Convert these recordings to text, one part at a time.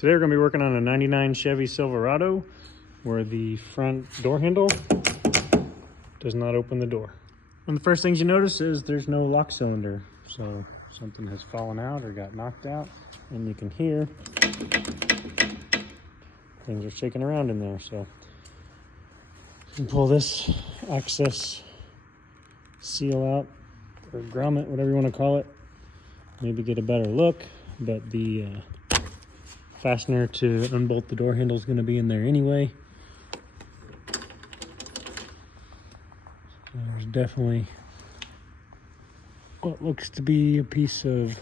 Today we're going to be working on a 99 Chevy Silverado where the front door handle does not open the door. One of the first things you notice is there's no lock cylinder. So something has fallen out or got knocked out, and you can hear things are shaking around in there. So you can pull this access seal out, or grommet, whatever you want to call it. Maybe get a better look, but the fastener to unbolt the door handle is going to be in there anyway. There's definitely what looks to be a piece of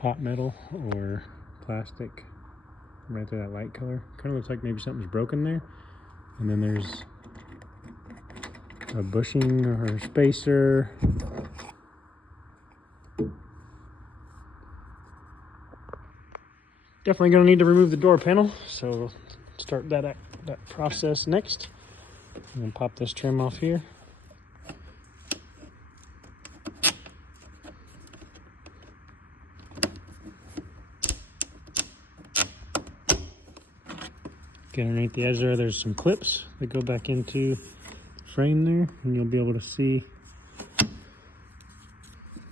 pot metal or plastic right there, that light color. Kind of looks like maybe something's broken there. And then there's a bushing or spacer. Definitely going to need to remove the door panel, so start that process next. And then pop this trim off here. Get underneath the edge there, there's some clips that go back into the frame there, and you'll be able to see at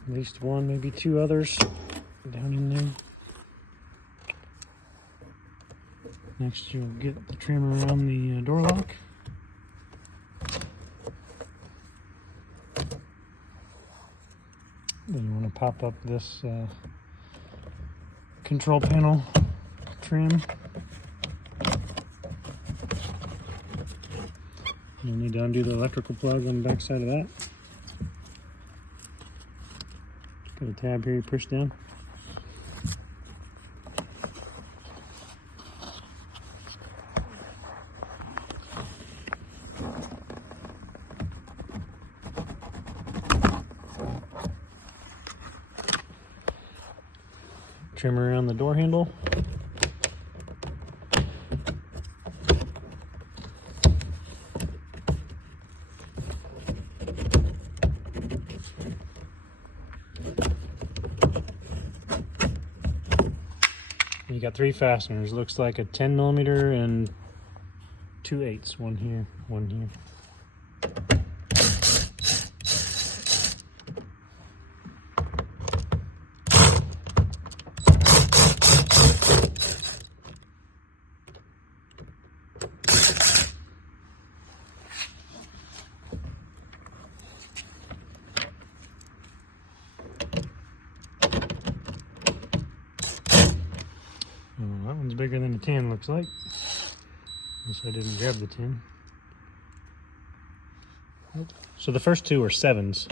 least one, maybe two others down in there. Next, you'll get the trim around the door lock. Then you want to pop up this control panel trim. You'll need to undo the electrical plug on the back side of that. Got a tab here you push down. Trim around the door handle. You got three fasteners. Looks like a 10mm and 2/8. One here, one here. That one's bigger than the 10, looks like. Unless I didn't grab the 10. So the first two are 7s,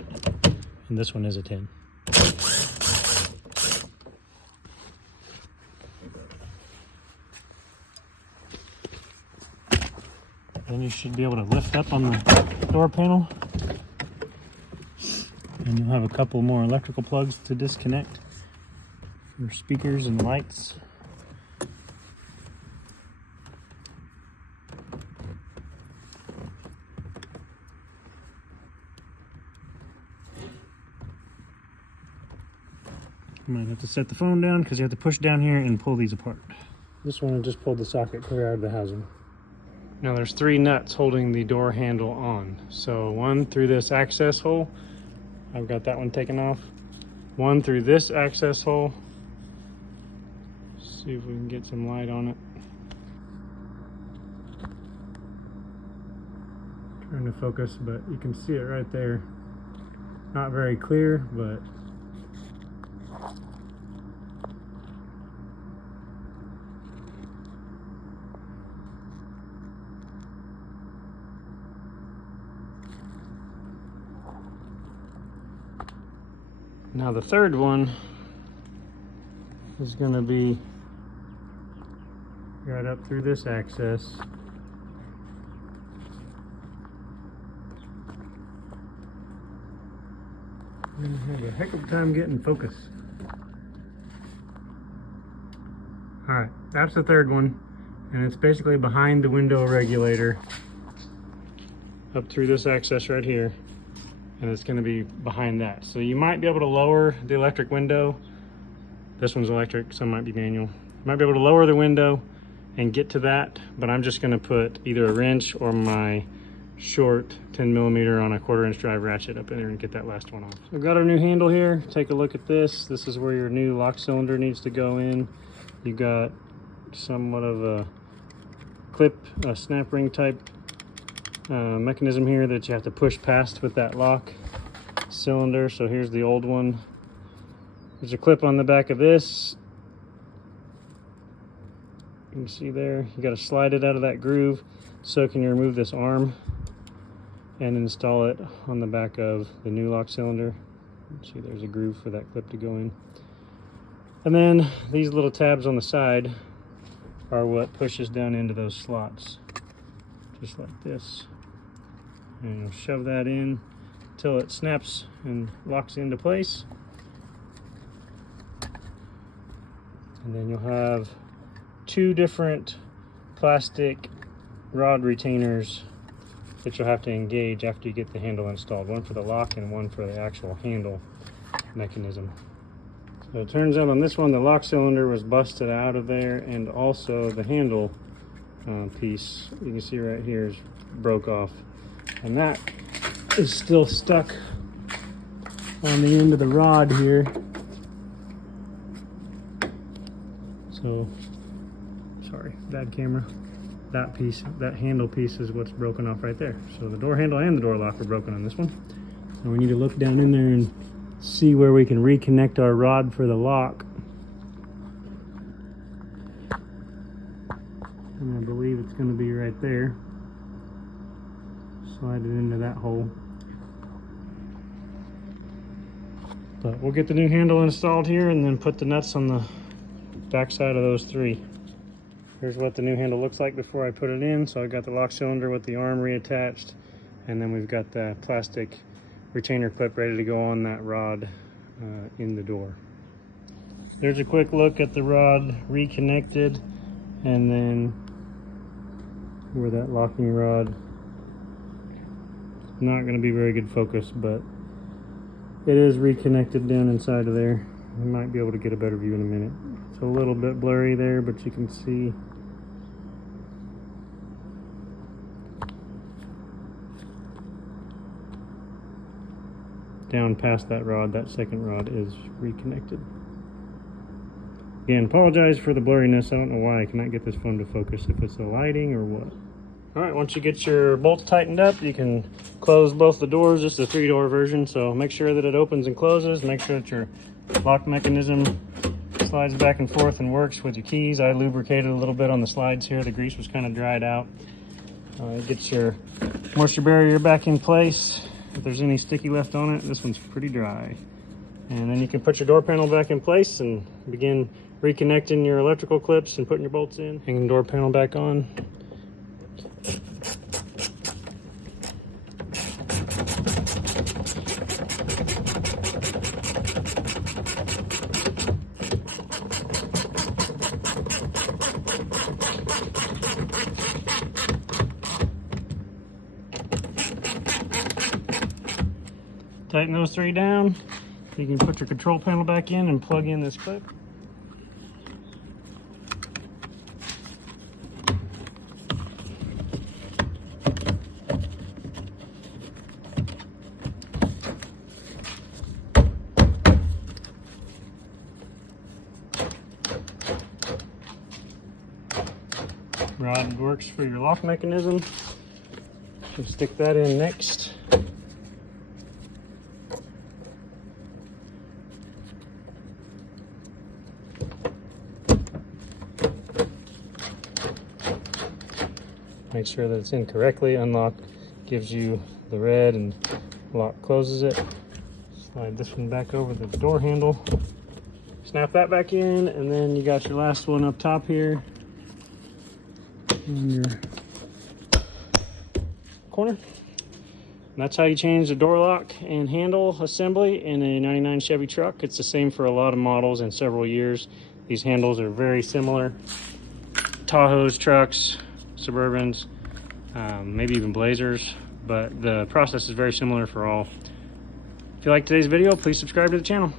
and this one is a 10. Then you should be able to lift up on the door panel, and you'll have a couple more electrical plugs to disconnect for speakers and lights. You might have to set the phone down because you have to push down here and pull these apart. This one I just pulled the socket clear out of the housing. Now there's 3 nuts holding the door handle on. So one through this access hole. I've got that one taken off. One through this access hole. See if we can get some light on it. Trying to focus, but you can see it right there. Not very clear, but now the third one is going to be right up through this access. I'm going to have a heck of a time getting focus. Alright, that's the third one, and it's basically behind the window regulator up through this access right here. And it's going to be behind that. So you might be able to lower the electric window. This one's electric, some might be manual. Might be able to lower the window and get to that, but I'm just gonna put either a wrench or my short 10mm on a 1/4" drive ratchet up in there and get that last one off. So I've got our new handle here. Take a look at this. This is where your new lock cylinder needs to go in. You got somewhat of a clip, a snap ring type mechanism here that you have to push past with that lock cylinder. So here's the old one. There's a clip on the back of this. You can see there, you got to slide it out of that groove. So can you remove this arm and install it on the back of the new lock cylinder. See, there's a groove for that clip to go in. And then these little tabs on the side are what pushes down into those slots, just like this. And you'll shove that in until it snaps and locks into place. And then you'll have 2 different plastic rod retainers that you'll have to engage after you get the handle installed. One for the lock and one for the actual handle mechanism. So it turns out on this one, the lock cylinder was busted out of there, and also the handle piece, you can see right here, is broke off. And that is still stuck on the end of the rod here. So, sorry, bad camera. That piece, that handle piece, is what's broken off right there. So the door handle and the door lock are broken on this one. So we need to look down in there and see where we can reconnect our rod for the lock. And I believe it's going to be right there. Slide it into that hole. But we'll get the new handle installed here and then put the nuts on the back side of those 3. Here's what the new handle looks like before I put it in. So I got the lock cylinder with the arm reattached, and then we've got the plastic retainer clip ready to go on that rod in the door. There's a quick look at the rod reconnected, and then where that locking rod, not going to be very good focus, but it is reconnected down inside of there. You might be able to get a better view in a minute. It's a little bit blurry there, but you can see down past that rod, that second rod is reconnected. Again, apologize for the blurriness. I don't know why I cannot get this phone to focus, if it's the lighting or what. All right, once you get your bolts tightened up, you can close both the doors. This is a 3-door version, so make sure that it opens and closes. Make sure that your lock mechanism slides back and forth and works with your keys. I lubricated a little bit on the slides here. The grease was kind of dried out. It gets your moisture barrier back in place. If there's any sticky left on it, this one's pretty dry. And then you can put your door panel back in place and begin reconnecting your electrical clips and putting your bolts in. Hanging the door panel back on. Tighten those 3 down. You can put your control panel back in and plug in this clip. Rod works for your lock mechanism. So stick that in next. Make sure that it's in correctly. Unlock gives you the red and lock closes it. Slide this one back over the door handle. Snap that back in, and then you got your last one up top here in your corner. And that's how you change the door lock and handle assembly in a 99 Chevy truck. It's the same for a lot of models in several years. These handles are very similar. Tahoes, trucks, Suburbans, maybe even Blazers, but the process is very similar for all. If you like today's video, please subscribe to the channel.